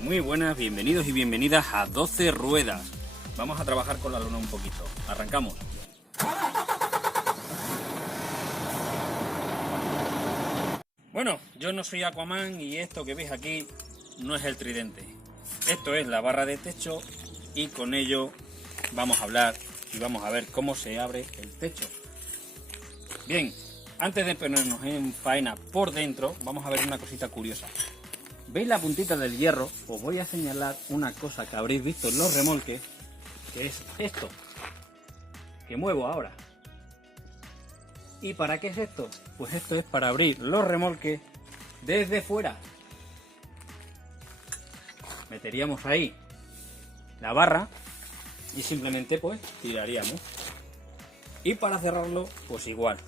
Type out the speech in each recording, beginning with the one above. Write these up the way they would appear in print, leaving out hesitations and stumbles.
Muy buenas, bienvenidos y bienvenidas a 12 ruedas. Vamos a trabajar con la lona un poquito. Arrancamos. Bueno, yo no soy Aquaman y esto que veis aquí no es el tridente. Esto es la barra de techo y con ello vamos a hablar y vamos a ver cómo se abre el techo. Bien, antes de ponernos en faena por dentro, vamos a ver una cosita curiosa. ¿Veis la puntita del hierro? Os voy a señalar una cosa que habréis visto en los remolques, que es esto, que muevo ahora. ¿Y para qué es esto? Pues esto es para abrir los remolques desde fuera. Meteríamos ahí la barra y simplemente pues tiraríamos. Y para cerrarlo, pues igual.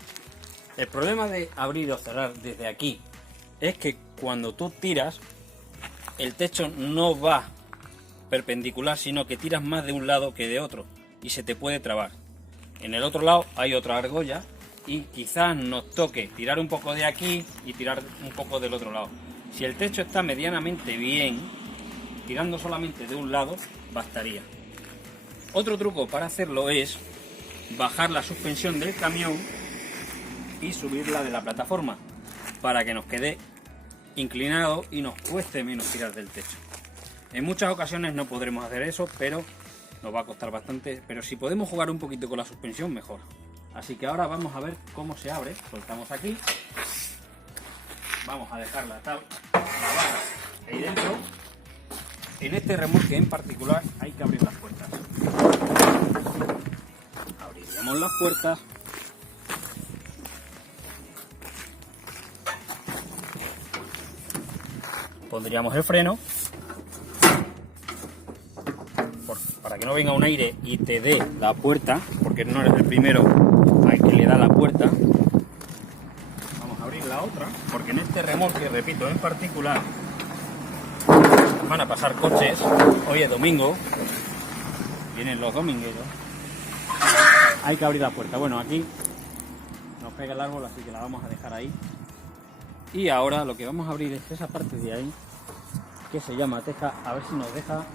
El problema de abrir o cerrar desde aquí es que cuando tú tiras, el techo no va perpendicular, sino que tiras más de un lado que de otro y se te puede trabar. En el otro lado hay otra argolla y quizás nos toque tirar un poco de aquí y tirar un poco del otro lado. Si el techo está medianamente bien, tirando solamente de un lado, bastaría. Otro truco para hacerlo es bajar la suspensión del camión y subirla de la plataforma para que nos quede inclinado y nos cueste menos tirar del techo. En muchas ocasiones no podremos hacer eso, pero nos va a costar bastante. Pero si podemos jugar un poquito con la suspensión, mejor. Así que ahora vamos a ver cómo se abre. Soltamos aquí, vamos a dejar la barra ahí dentro. En este remolque en particular hay que abrir las puertas. Abriríamos las puertas. Pondríamos el freno para que no venga un aire y te dé la puerta, porque no eres el primero al que le da la puerta. Vamos a abrir la otra, porque en este remolque, repito, en particular van a pasar coches. Hoy es domingo, vienen los domingueros. Hay que abrir la puerta. Bueno, aquí nos pega el árbol, así que la vamos a dejar ahí. Y ahora lo que vamos a abrir es esa parte de ahí, que se llama teja, a ver si nos deja,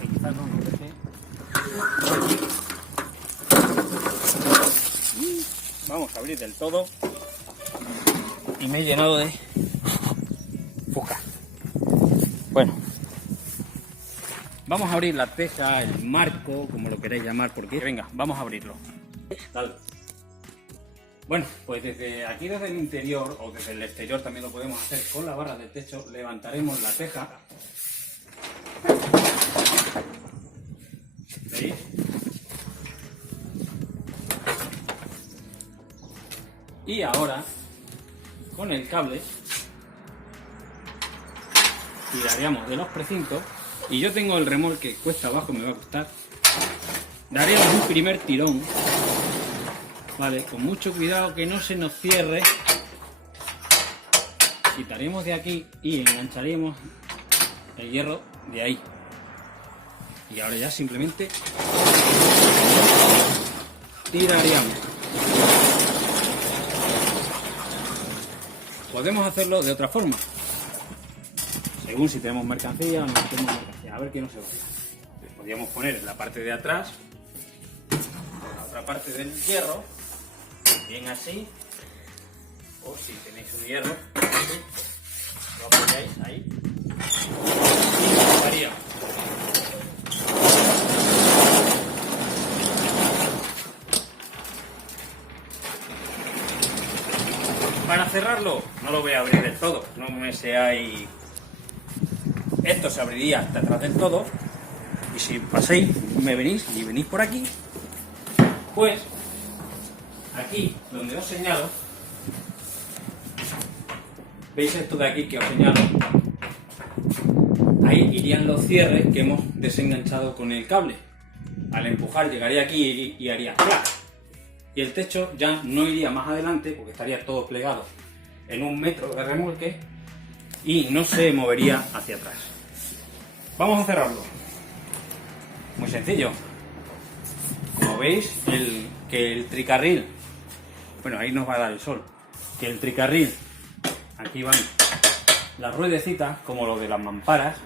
que quizás no nos deje. Vamos a abrir del todo. Y me he llenado de fuca. Bueno, vamos a abrir la teja, el marco, como lo queréis llamar, porque venga, vamos a abrirlo. Dale. Bueno, pues desde aquí, desde el interior o desde el exterior también lo podemos hacer con la barra del techo. Levantaremos la teja. ¿Veis? Y ahora, con el cable, tiraríamos de los precintos. Y yo tengo el remolque cuesta abajo, me va a costar. Daríamos un primer tirón. Vale, con mucho cuidado que no se nos cierre. Quitaremos de aquí y engancharíamos el hierro de ahí. Y ahora ya simplemente tiraríamos. Podemos hacerlo de otra forma, según si tenemos mercancía o no tenemos mercancía. A ver que no se vaya. Les podríamos poner en la parte de atrás, la otra parte del hierro, bien así, o si tenéis un hierro, lo apoyáis ahí y estaría. Para cerrarlo, no lo voy a abrir del todo, no me seáis. Esto se abriría hasta atrás del todo, y si paséis, me venís y venís por aquí, pues aquí donde os señalo, veis esto de aquí que os señalo, ahí irían los cierres que hemos desenganchado con el cable. Al empujar llegaría aquí y haría ¡clac! Y el techo ya no iría más adelante porque estaría todo plegado en 1 metro de remolque y no se movería hacia atrás. Vamos a cerrarlo. Muy sencillo. Como veis, el tricarril, bueno, ahí nos va a dar el sol, que el tricarril, aquí van las ruedecitas, como lo de las mamparas,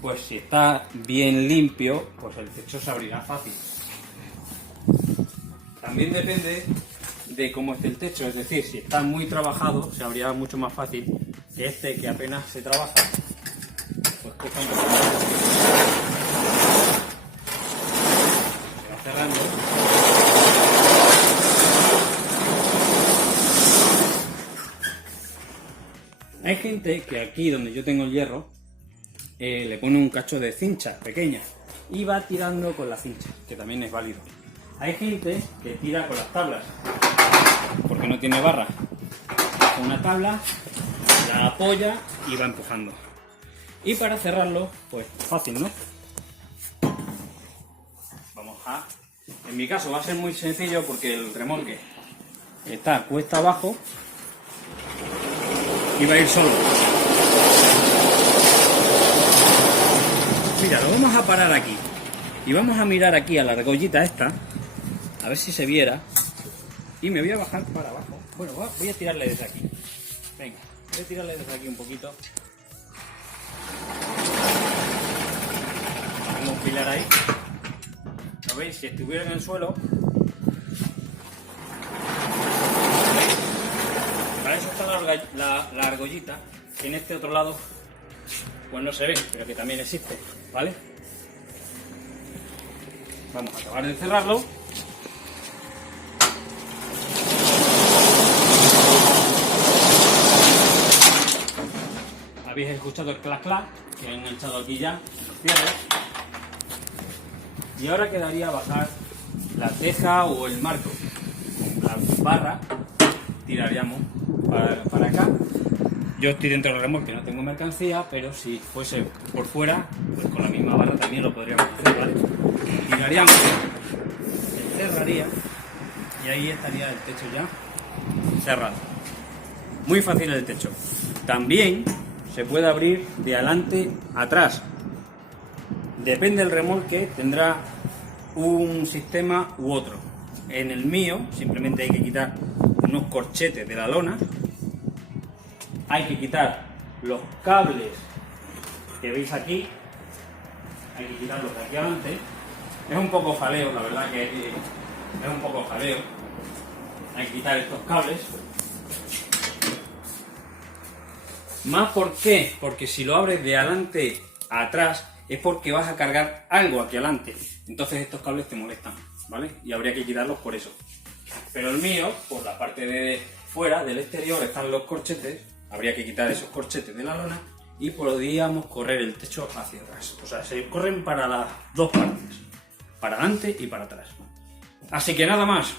pues si está bien limpio, pues el techo se abrirá fácil. También depende de cómo esté el techo, es decir, si está muy trabajado se abrirá mucho más fácil que este que apenas se trabaja, pues cuesta un poco más. Se va cerrando. Hay gente que aquí donde yo tengo el hierro le pone un cacho de cincha pequeña y va tirando con la cincha, que también es válido. Hay gente que tira con las tablas porque no tiene barra. Con una tabla la apoya y va empujando. Y para cerrarlo, pues fácil, ¿no? Vamos a... En mi caso va a ser muy sencillo porque el remolque está cuesta abajo y va a ir solo. Mira, lo vamos a parar aquí y vamos a mirar aquí a la argollita esta, a ver si se viera, y me voy a bajar para abajo. Bueno, voy a tirarle desde aquí. Venga, voy a tirarle desde aquí un poquito. Vamos a pilar ahí. ¿Lo veis? Si estuviera en el suelo, para eso está la argollita, que en este otro lado pues no se ve, pero que también existe, ¿vale? Vamos a acabar de cerrarlo. Habéis escuchado el clac clac que he enganchado aquí ya, los cierres. Y ahora quedaría bajar la teja o el marco. Con la barra tiraríamos para acá. Yo estoy dentro del remolque, no tengo mercancía, pero si fuese por fuera, pues con la misma barra también lo podríamos hacer, ¿vale? Tiraríamos, se cerraría y ahí estaría el techo ya cerrado. Muy fácil el techo. También se puede abrir de adelante a atrás. Depende del remolque, tendrá un sistema u otro. En el mío simplemente hay que quitar unos corchetes de la lona. Hay que quitar los cables que veis aquí, hay que quitarlos de aquí adelante. Es un poco jaleo, la verdad que es un poco jaleo. Hay que quitar estos cables. ¿Más por qué? Porque si lo abres de adelante a atrás es porque vas a cargar algo aquí adelante. Entonces estos cables te molestan, ¿vale? Y habría que quitarlos por eso. Pero el mío, por la parte de fuera, del exterior, están los corchetes. Habría que quitar esos corchetes de la lona y podríamos correr el techo hacia atrás. O sea, se corren para las dos partes, para adelante y para atrás. Así que nada más.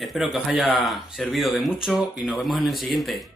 Espero que os haya servido de mucho y nos vemos en el siguiente.